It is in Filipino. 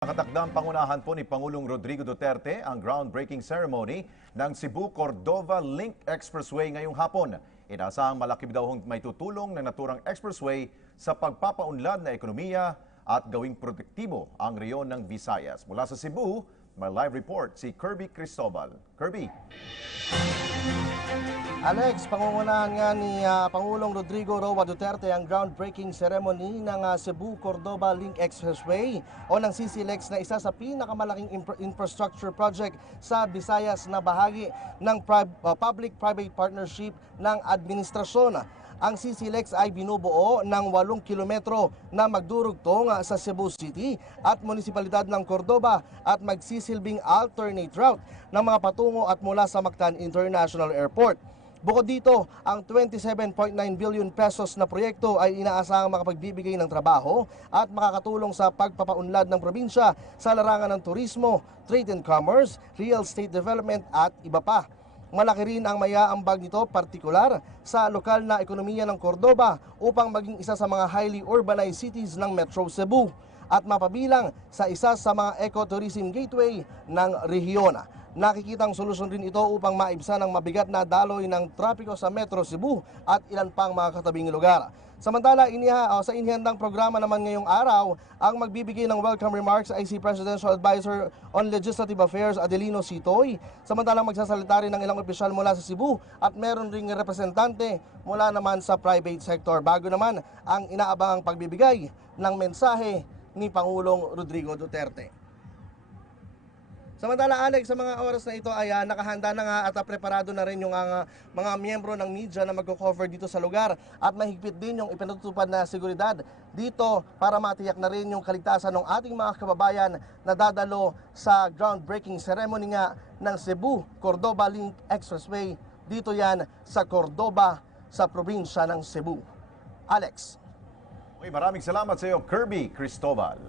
Nakatakdang pangunahan po ni Pangulong Rodrigo Duterte ang groundbreaking ceremony ng Cebu-Cordova Link Expressway ngayong hapon. Inaasahang malaki daw may tutulong ng naturang expressway sa pagpapaunlad na ekonomiya at gawing protektibo ang reyon ng Visayas. Mula sa Cebu, may live report si Kirby Cristobal. Kirby. Alex, pangungunahan nga ni Pangulong Rodrigo Roa Duterte ang groundbreaking ceremony ng Cebu-Cordova Link Expressway o ng CCLEX na isa sa pinakamalaking infrastructure project sa Visayas na bahagi ng public-private partnership ng administrasyon. Ang CCLEX ay binubuo ng 8 kilometro na magdurugtong sa Cebu City at Munisipalidad ng Cordova at magsisilbing alternate route ng mga patungo at mula sa Mactan International Airport. Bukod dito, ang 27.9 billion pesos na proyekto ay inaasahang makapagbibigay ng trabaho at makakatulong sa pagpapaunlad ng probinsya sa larangan ng turismo, trade and commerce, real estate development at iba pa. Malaki rin ang maiaambag nito partikular sa lokal na ekonomiya ng Cordova upang maging isa sa mga highly urbanized cities ng Metro Cebu at mapabilang sa isa sa mga ecotourism gateway ng rehiyon. Nakikitang solusyon rin ito upang maibsan ang mabigat na daloy ng trapiko sa Metro Cebu at ilan pang mga katabing lugar. Samantala, sa inihandang programa naman ngayong araw, ang magbibigay ng welcome remarks ay si Presidential Advisor on Legislative Affairs Adelino Sitoy. Samantalang magsasalita rin ng ilang opisyal mula sa Cebu at meron ring representante mula naman sa private sector. Bago naman ang inaabangang pagbibigay ng mensahe ni Pangulong Rodrigo Duterte. Samantala, Alex, sa mga oras na ito ay nakahanda na nga at preparado na rin yung mga miyembro ng media na magko-cover dito sa lugar at mahigpit din yung ipinatutupad na seguridad dito para matiyak na rin yung kaligtasan ng ating mga kababayan na dadalo sa groundbreaking ceremony nga ng Cebu-Cordova Link Expressway. Dito yan sa Cordova sa probinsya ng Cebu. Alex. Maraming salamat sa iyo, Kirby Cristobal.